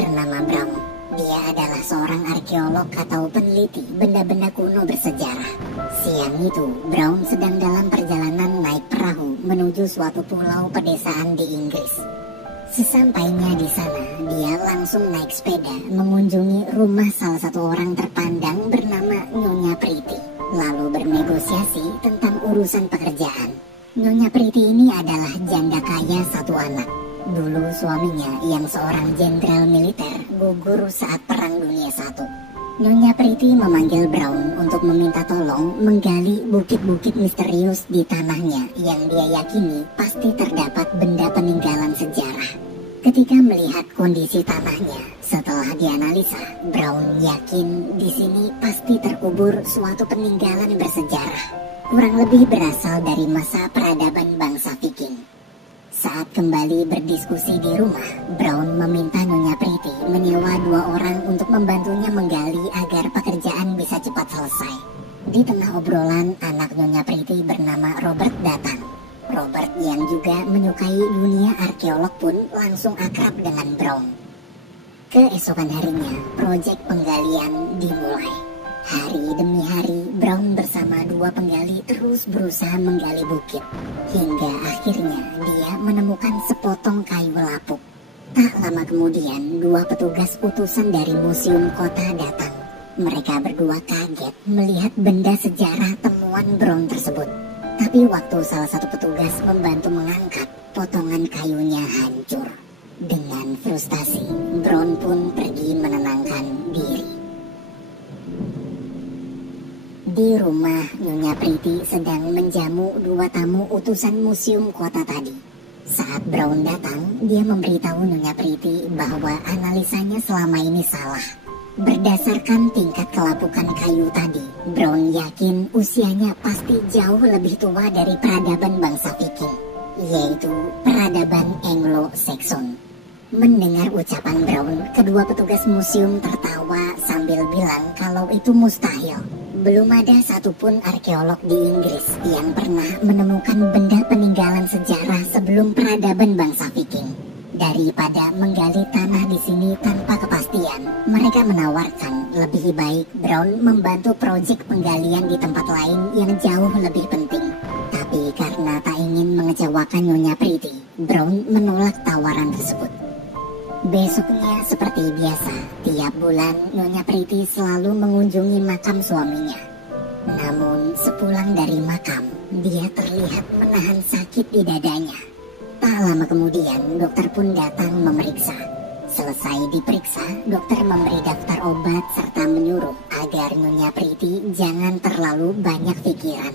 bernama Brown. Dia adalah seorang arkeolog atau peneliti benda-benda kuno bersejarah. Siang itu, Brown sedang dalam perjalanan naik perahu menuju suatu pulau pedesaan di Inggris. Sesampainya di sana, dia langsung naik sepeda mengunjungi rumah salah satu orang terpandang bernama Nyonya Pretty, lalu bernegosiasi tentang urusan pekerjaan. Nyonya Pretty ini adalah janda kaya satu anak. Dulu suaminya yang seorang jenderal militer gugur saat Perang Dunia I. Nyonya Pretty memanggil Brown untuk meminta tolong menggali bukit-bukit misterius di tanahnya yang dia yakini pasti terdapat benda peninggalan sejarah. Ketika melihat kondisi tanahnya, setelah dianalisa, Brown yakin di sini pasti terkubur suatu peninggalan bersejarah, kurang lebih berasal dari masa peradaban bangsa Viking. Saat kembali berdiskusi di rumah, Brown meminta Nyonya Pretty menyewa 2 orang untuk membantunya menggali agar pekerjaan bisa cepat selesai. Di tengah obrolan, anak Nyonya Pretty bernama Robert datang. Robert yang juga menyukai dunia arkeolog pun langsung akrab dengan Brown. Keesokan harinya, proyek penggalian dimulai. Hari demi hari, Brown bersama 2 penggali terus berusaha menggali bukit. Hingga akhirnya dia menemukan sepotong kayu lapuk. Tak lama kemudian, 2 petugas utusan dari museum kota datang. Mereka berdua kaget melihat benda sejarah temuan Brown tersebut. Tapi waktu salah satu petugas membantu mengangkat, potongan kayunya hancur. Dengan frustasi, Brown pun pergi menenangkan diri. Di rumah, Nyonya Pretty sedang menjamu 2 tamu utusan museum kota tadi. Saat Brown datang, dia memberitahu Nyonya Pretty bahwa analisanya selama ini salah. Berdasarkan tingkat kelapukan kayu tadi, Brown yakin usianya pasti jauh lebih tua dari peradaban bangsa Viking, yaitu peradaban Anglo-Saxon. Mendengar ucapan Brown, kedua petugas museum tertawa sambil bilang kalau itu mustahil. Belum ada satupun arkeolog di Inggris yang pernah menemukan benda peninggalan sejarah sebelum peradaban bangsa Viking. Daripada menggali tanah di sini tanpa kepastian, mereka menawarkan lebih baik Brown membantu proyek penggalian di tempat lain yang jauh lebih penting. Tapi karena tak ingin mengecewakan Nyonya Pretty, Brown menolak tawaran tersebut. Besoknya seperti biasa, tiap bulan Nyonya Pretty selalu mengunjungi makam suaminya. Namun sepulang dari makam, dia terlihat menahan sakit di dadanya. Tak lama kemudian, dokter pun datang memeriksa. Selesai diperiksa, dokter memberi daftar obat serta menyuruh agar Nyonya Pretty jangan terlalu banyak pikiran.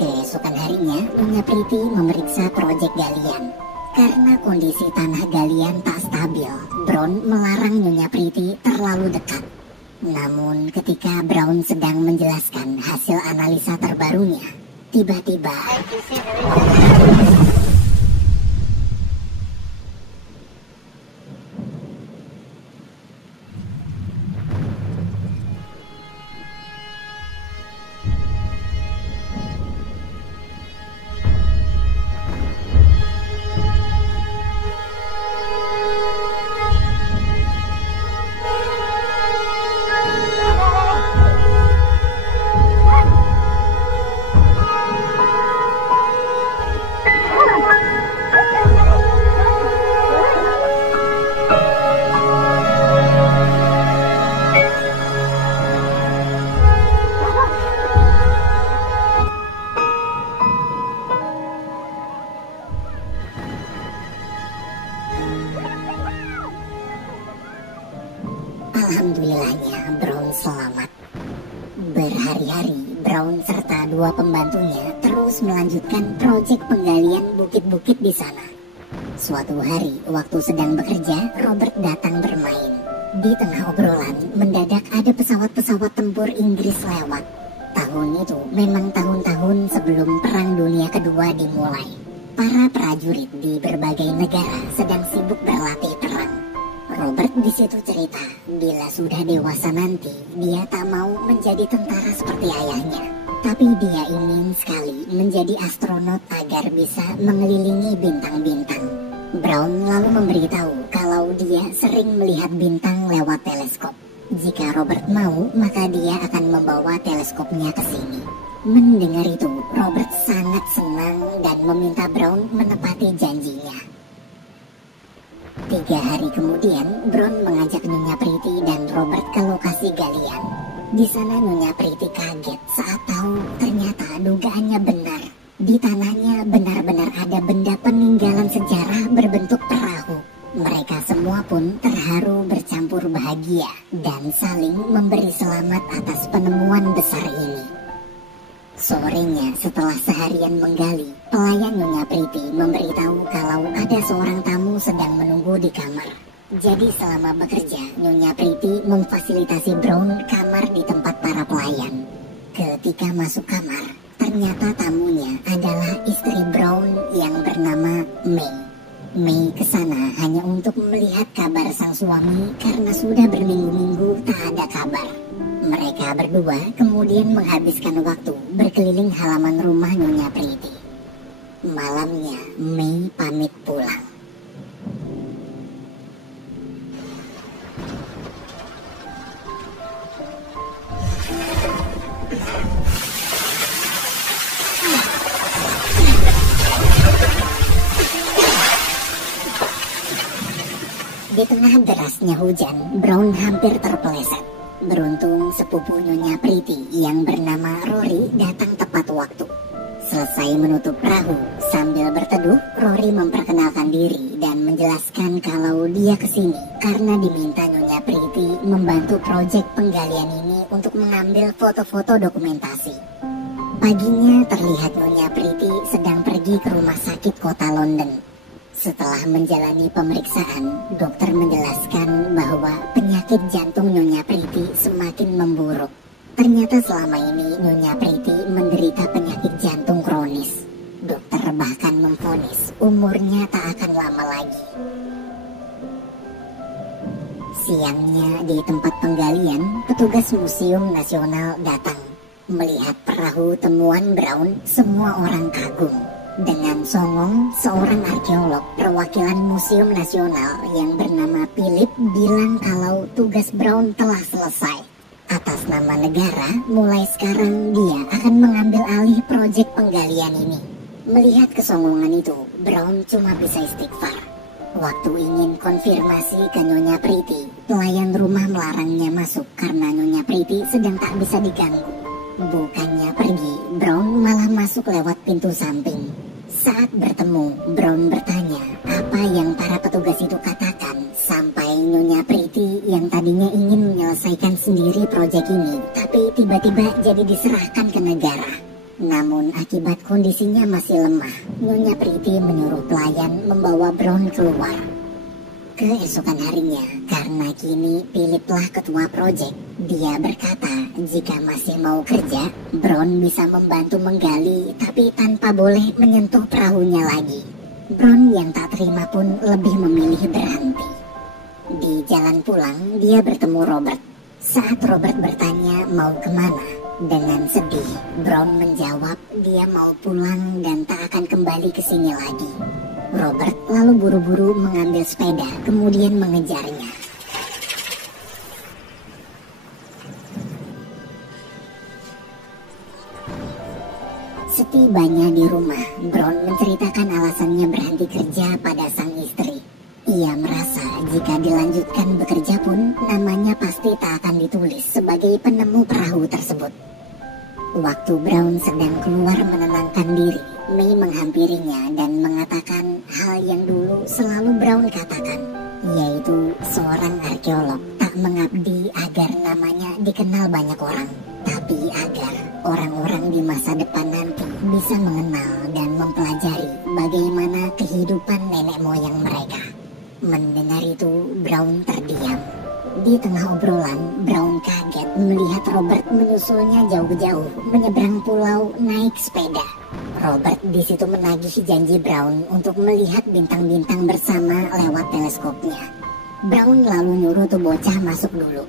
Keesokan harinya, Nyonya Pretty memeriksa proyek galian. Karena kondisi tanah galian tak stabil, Brown melarang Nyonya Pretty terlalu dekat. Namun ketika Brown sedang menjelaskan hasil analisa terbarunya, tiba-tiba alhamdulillahnya Brown selamat. Berhari-hari, Brown serta 2 pembantunya terus melanjutkan proyek penggalian bukit-bukit di sana. Suatu hari, waktu sedang bekerja, Robert datang bermain. Di tengah obrolan, mendadak ada pesawat-pesawat tempur Inggris lewat. Tahun itu memang tahun-tahun sebelum Perang Dunia Kedua dimulai. Para prajurit di berbagai negara sedang sibuk berlatih perang. Robert di situ cerita, bila sudah dewasa nanti, dia tak mau menjadi tentara seperti ayahnya. Tapi dia ingin sekali menjadi astronot agar bisa mengelilingi bintang-bintang. Brown lalu memberitahu kalau dia sering melihat bintang lewat teleskop. Jika Robert mau, maka dia akan membawa teleskopnya ke sini. Mendengar itu, Robert sangat senang dan meminta Brown menepati janjinya. 3 hari kemudian, Brown mengajak Nyonya Pretty dan Robert ke lokasi galian. Di sana Nyonya Pretty kaget saat tahu ternyata dugaannya benar. Di tanahnya benar-benar ada benda peninggalan sejarah berbentuk perahu. Mereka semua pun terharu bercampur bahagia dan saling memberi selamat atas penemuan besar ini. Sorenya, setelah seharian menggali, pelayan Nyonya Pretty memberitahu kalau ada seorang tamu sedang menunggu di kamar. Jadi selama bekerja, Nyonya Pretty memfasilitasi Brown kamar di tempat para pelayan. Ketika masuk kamar, ternyata tamunya adalah istri Brown yang bernama May. May kesana hanya untuk melihat kabar sang suami karena sudah berminggu-minggu tak ada kabar. Mereka berdua kemudian menghabiskan waktu berkeliling halaman rumah Nyonya Pretty. Malamnya, May pamit pulang. Di tengah derasnya hujan, Brown hampir terpeleset. Beruntung sepupu Nyonya Pretty yang bernama Rory datang tepat waktu. Selesai menutup perahu, sambil berteduh, Rory memperkenalkan diri dan menjelaskan kalau dia kesini karena diminta Nyonya Pretty membantu proyek penggalian ini untuk mengambil foto-foto dokumentasi. Paginya terlihat Nyonya Pretty sedang pergi ke rumah sakit kota London. Setelah menjalani pemeriksaan, dokter menjelaskan bahwa penyakit jantung Nyonya Pretty semakin memburuk. Ternyata selama ini Nyonya Pretty menderita penyakit jantung kronis. Dokter bahkan memvonis umurnya tak akan lama lagi. Siangnya di tempat penggalian, petugas Museum Nasional datang. Melihat perahu temuan Brown, semua orang kagum. Dengan songong, seorang arkeolog perwakilan Museum Nasional yang bernama Philip bilang kalau tugas Brown telah selesai. Atas nama negara, mulai sekarang dia akan mengambil alih proyek penggalian ini. Melihat kesongongan itu, Brown cuma bisa istighfar. Waktu ingin konfirmasi ke Nyonya Pretty, pelayan rumah melarangnya masuk karena Nyonya Pretty sedang tak bisa diganggu. Bukannya pergi, Brown malah masuk lewat pintu samping. Saat bertemu, Brown bertanya apa yang para petugas itu katakan sampai Nyonya Pretty yang tadinya ingin menyelesaikan sendiri proyek ini, tapi tiba-tiba jadi diserahkan ke negara. Namun akibat kondisinya masih lemah, Nyonya Pretty menyuruh pelayan membawa Brown keluar. Keesokan harinya, karena kini Philiplah ketua proyek, dia berkata jika masih mau kerja, Brown bisa membantu menggali tapi tanpa boleh menyentuh perahunya lagi. Brown yang tak terima pun lebih memilih berhenti. Di jalan pulang, dia bertemu Robert. Saat Robert bertanya mau kemana, dengan sedih, Brown menjawab dia mau pulang dan tak akan kembali ke sini lagi. Robert lalu buru-buru mengambil sepeda, kemudian mengejarnya. Setibanya di rumah, Brown menceritakan alasannya berhenti kerja pada sang istri. Ia merasa jika dilanjutkan bekerja pun, namanya pasti tak akan ditulis sebagai penemu perahu tersebut. Waktu Brown sedang keluar menenangkan diri, May menghampirinya dan mengatakan hal yang dulu selalu Brown katakan, yaitu seorang arkeolog tak mengabdi agar namanya dikenal banyak orang, tapi agar orang-orang di masa depan nanti bisa mengenal dan mempelajari bagaimana kehidupan nenek moyang mereka. Mendengar itu, Brown terdiam. Di tengah obrolan, Brown kaget melihat Robert menyusulnya jauh-jauh menyeberang pulau naik sepeda. Robert di situ menagih janji Brown untuk melihat bintang-bintang bersama lewat teleskopnya. Brown lalu nyuruh tuh bocah masuk dulu.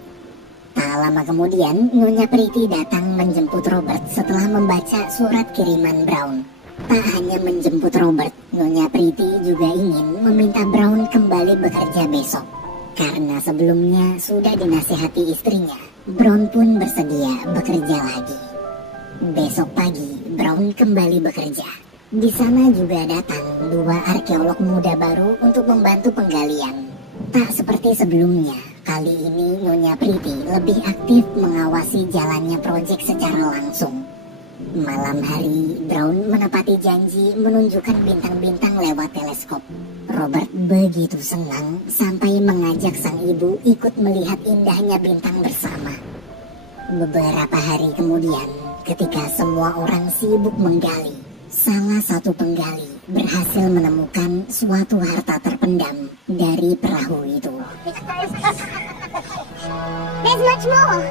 Tak lama kemudian, Nyonya Pretty datang menjemput Robert setelah membaca surat kiriman Brown. Tak hanya menjemput Robert, Nyonya Pretty juga ingin meminta Brown kembali bekerja besok. Karena sebelumnya sudah dinasihati istrinya, Brown pun bersedia bekerja lagi. Besok pagi, Brown kembali bekerja. Di sana juga datang 2 arkeolog muda baru untuk membantu penggalian. Tak seperti sebelumnya, kali ini Nyonya Pretty lebih aktif mengawasi jalannya proyek secara langsung. Malam hari, Brown menepati janji menunjukkan bintang-bintang lewat teleskop. Robert begitu senang sampai mengajak sang ibu ikut melihat indahnya bintang bersama. Beberapa hari kemudian, ketika semua orang sibuk menggali, salah satu penggali berhasil menemukan suatu harta terpendam dari perahu itu. There's much more.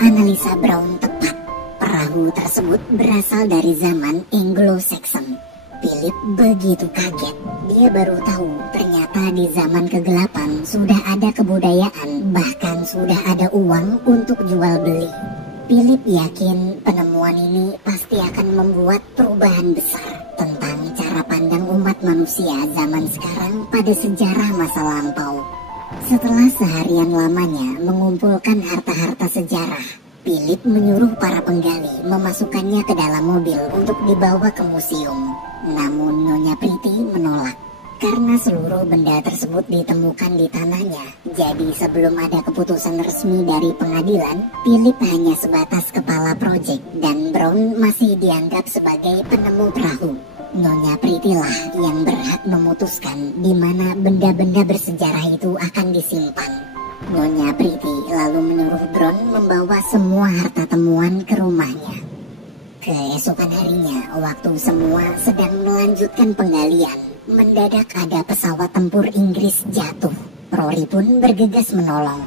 Analisa Brown tepat. Perahu tersebut berasal dari zaman Anglo-Saxon. Philip begitu kaget. Dia baru tahu ternyata di zaman kegelapan sudah ada kebudayaan, bahkan sudah ada uang untuk jual beli. Philip yakin penemuan ini pasti akan membuat perubahan besar tentang cara pandang umat manusia zaman sekarang pada sejarah masa lampau. Setelah seharian lamanya mengumpulkan harta-harta sejarah, Philip menyuruh para penggali memasukkannya ke dalam mobil untuk dibawa ke museum. Namun Nyonya Pretty menolak karena seluruh benda tersebut ditemukan di tanahnya. Jadi sebelum ada keputusan resmi dari pengadilan, Philip hanya sebatas kepala proyek dan Brown masih dianggap sebagai penemu perahu. Nyonya Pretty lah yang berhak memutuskan di mana benda-benda bersejarah itu akan disimpan. Nyonya Pretty lalu menyuruh Brown membawa semua harta temuan ke rumahnya. Keesokan harinya, waktu semua sedang melanjutkan penggalian, mendadak ada pesawat tempur Inggris jatuh. Rory pun bergegas menolong.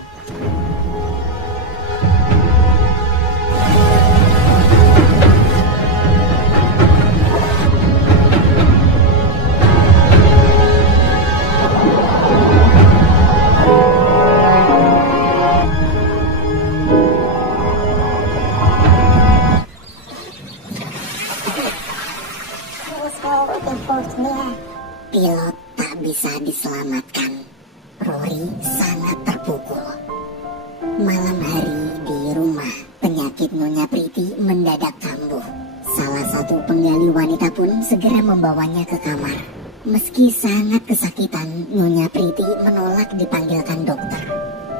Pilot tak bisa diselamatkan. Rory sangat terpukul. Malam hari di rumah, penyakit Nyonya Pretty mendadak kambuh. Salah satu penggali wanita pun segera membawanya ke kamar. Meski sangat kesakitan, Nyonya Pretty menolak dipanggilkan dokter.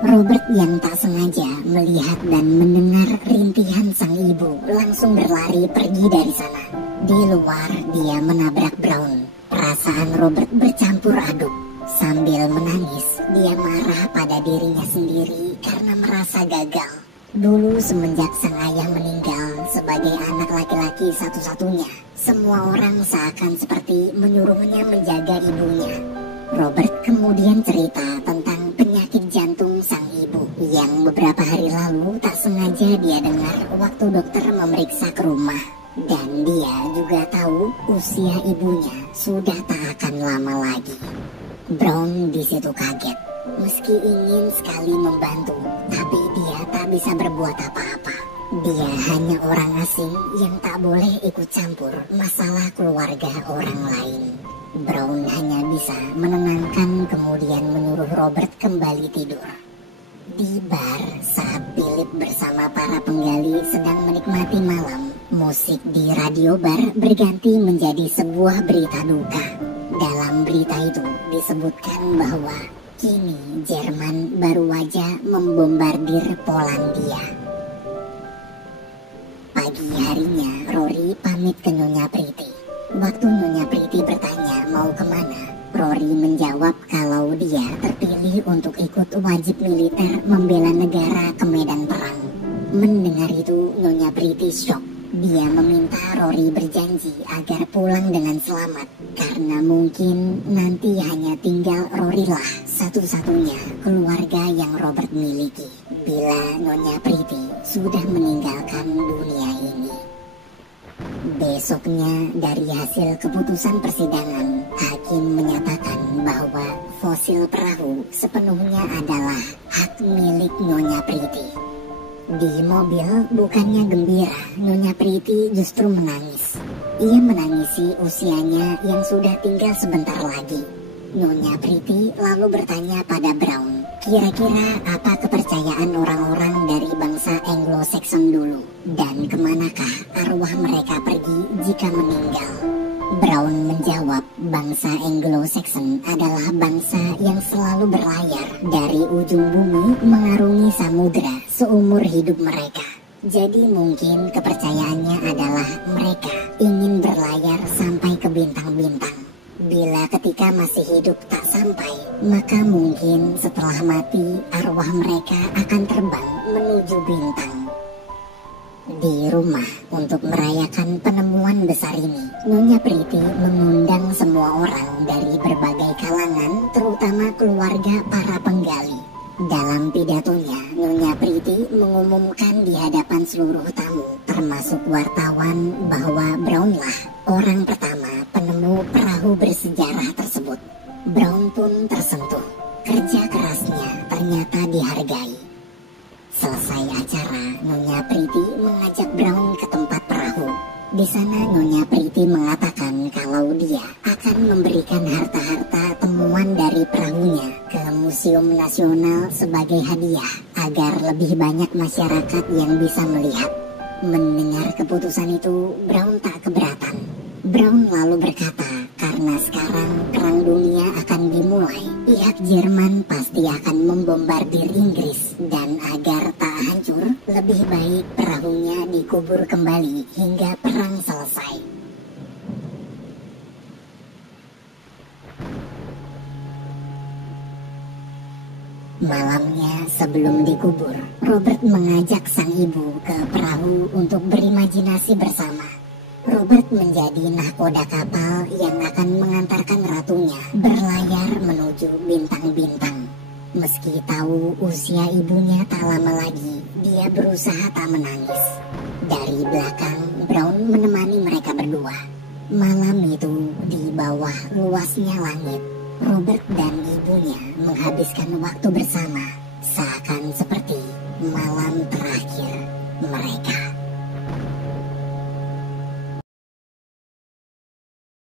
Robert yang tak sengaja melihat dan mendengar rintihan sang ibu langsung berlari pergi dari sana. Di luar, dia menabrak Brown. Perasaan Robert bercampur aduk. Sambil menangis, dia marah pada dirinya sendiri karena merasa gagal. Dulu semenjak sang ayah meninggal sebagai anak laki-laki satu-satunya, semua orang seakan seperti menyuruhnya menjaga ibunya. Robert kemudian cerita tentang penyakit jantung sang ibu yang beberapa hari lalu tak sengaja dia dengar waktu dokter memeriksa ke rumah. Dan dia juga tahu usia ibunya sudah tak akan lama lagi. Brown di situ kaget. Meski ingin sekali membantu, tapi dia tak bisa berbuat apa-apa. Dia hanya orang asing yang tak boleh ikut campur masalah keluarga orang lain. Brown hanya bisa menenangkan kemudian menyuruh Robert kembali tidur. Di bar saat Philip bersama para penggali sedang menikmati malam, musik di radio bar berganti menjadi sebuah berita duka. Dalam berita itu disebutkan bahwa kini Jerman baru saja membombardir Polandia. Pagi harinya Rory pamit ke Nyonya Pretty. Waktu Nyonya Pretty bertanya mau kemana, Rory menjawab kalau dia terpilih untuk ikut wajib militer membela negara ke medan perang. Mendengar itu, Nyonya Pretty shock. Dia meminta Rory berjanji agar pulang dengan selamat, karena mungkin nanti hanya tinggal Rory lah satu-satunya keluarga yang Robert miliki bila Nyonya Pretty sudah meninggalkan dunia ini. Besoknya, dari hasil keputusan persidangan, hakim menyatakan bahwa fosil perahu sepenuhnya adalah hak milik Nyonya Pretty. Di mobil, bukannya gembira, Nyonya Pretty justru menangis. Ia menangisi usianya yang sudah tinggal sebentar lagi. Nyonya Pretty lalu bertanya pada Brown, kira-kira apa kepercayaan orang-orang dari bangsa Anglo-Saxon dulu, dan kemanakah arwah mereka pergi jika meninggal? Brown menjawab, bangsa Anglo-Saxon adalah bangsa yang selalu berlayar dari ujung bumi mengarungi samudera seumur hidup mereka. Jadi mungkin kepercayaannya adalah mereka ingin berlayar sampai ke bintang-bintang. Bila ketika masih hidup tak sampai, maka mungkin setelah mati arwah mereka akan terbang menuju bintang. Di rumah, untuk merayakan penemuan besar ini, Nyonya Pretty mengundang semua orang dari berbagai kalangan, terutama keluarga para penggali. Dalam pidatonya, Nyonya Pretty mengumumkan di hadapan seluruh tamu, termasuk wartawan, bahwa Brownlah orang pertama penemu perahu bersejarah tersebut. Brown pun tersentuh. Kerja kerasnya ternyata dihargai. Selesai acara, Nyonya Pretty mengajak Brown ke tempat perahu. Di sana Nyonya Pretty mengatakan kalau dia akan memberikan harta-harta temuan dari perahunya ke Museum Nasional sebagai hadiah agar lebih banyak masyarakat yang bisa melihat. Mendengar keputusan itu, Brown tak keberatan. Brown lalu berkata, karena sekarang perang dunia akan dimulai, pihak Jerman pasti akan membombardir Inggris, dan agar tak hancur, lebih baik perahunya dikubur kembali hingga perang selesai. Malamnya sebelum dikubur, Robert mengajak sang ibu ke perahu untuk berimajinasi bersama. Robert menjadi nahkoda kapal yang akan mengantarkan ratunya berlayar menuju bintang-bintang. Meski tahu usia ibunya tak lama lagi, dia berusaha tak menangis. Dari belakang, Brown menemani mereka berdua. Malam itu, di bawah luasnya langit, Robert dan ibunya menghabiskan waktu bersama, seakan seperti